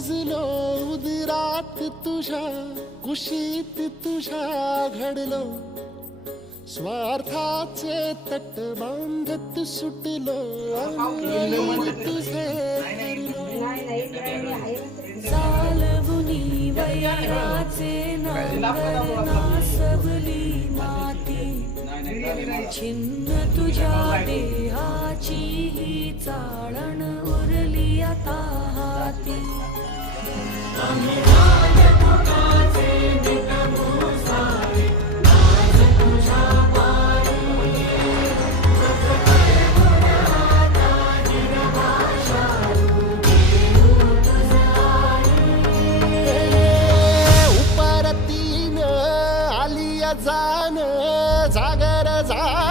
रुजलो उदरात तुझ्या कुशीत तुझ्या घडलो स्वार्थाचे तट बांधत सुटलो आणि तुझे चालवुनी वैराचे नांगर नासवली माती छिन्न तुझ्या देहाची ही चाळण उरली आता हाती जान जागर जा